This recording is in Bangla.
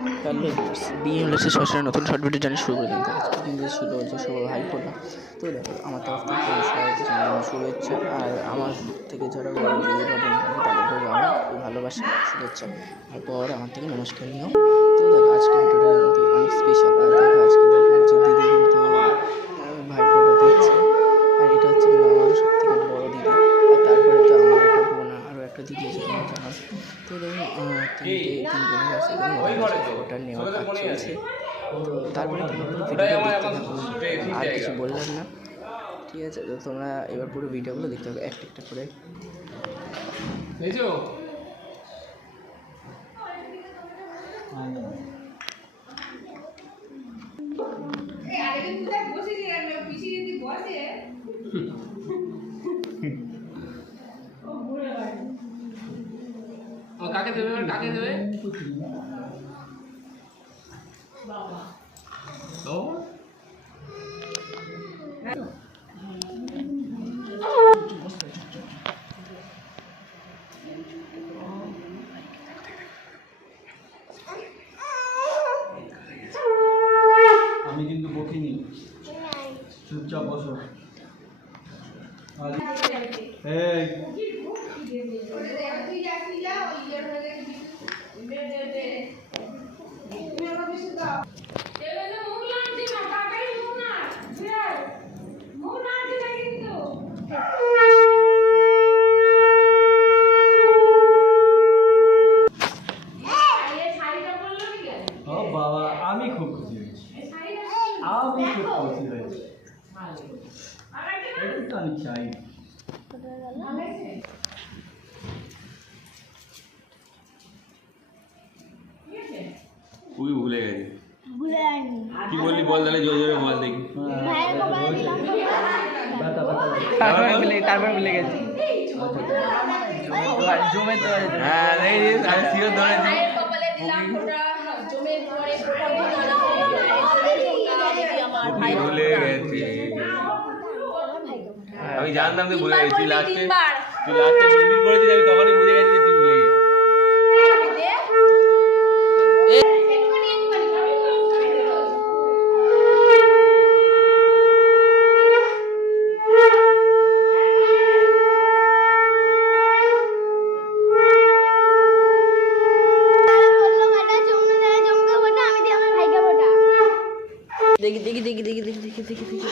হ্যালো বিয়ে হলে সে শ্বশুরের নতুন শর্ট ভিডিও জানি শুরু করে দিন। আজকে কিন্তু ছিল যে সব ভাই ফোটা। তো দেখো আমার তরফ থেকে সবাইকে জানানো শুভেচ্ছা, আর আমার থেকে যারা দিদি বা বোন আছে তাদেরকেও আমার ভালোবাসা শুভেচ্ছা, আর পর আমার থেকে নমস্কার নিও। তো দেখো আজকে ভিডিওটা কিন্তু অনেক স্পেশাল। আর দেখো আজকে দেখো হচ্ছে দিদি কিন্তু ভাই ফোটা দিচ্ছে, আর এটা হচ্ছে কিন্তু আমার সব থেকে বড়ো দিদি। আর তারপরে তো আমার একটা বোন আরও একটা দিদি আছে তোমরা জানো। তো দেখো তিনজনের কাছে ফোটা নেওয়ার কাজ চলছে। তো তারপরে তোমরা পুরো ভিডিওটা দেখতে থাকো, আর কিছু বললাম না, ঠিক আছে? তো তোমরা এবার পুরো ভিডিওগুলো দেখতে হবে একটা একটা করে। কাকে দেবে কাকে দেবে বাবা ও আমি কিন্তু বকিনি, চুপচাপ বসো। এই ও বাবা, আমি খুব খুশি হয়েছি, আমি খুব খুশি হয়েছি, এটাই তো আমি চাই। তুই ভুলে গেছি, কি বললি বল, তাহলে জোরে জোরে বল দেখি। তারপর ভুলে গেছি। জমে তো হ্যাঁ আমি সিও ধরেছি। ভুলে গেছি, আমি জানতাম তুই ভুলে গেছিস। লাস্টে বিড়বিড় করেছিস, আমি তখনই বুঝে গেছি যে তুই ভুলে গেছিস। দেখি দেখি দেখি দেখি দেখি দেখি দেখি দেখি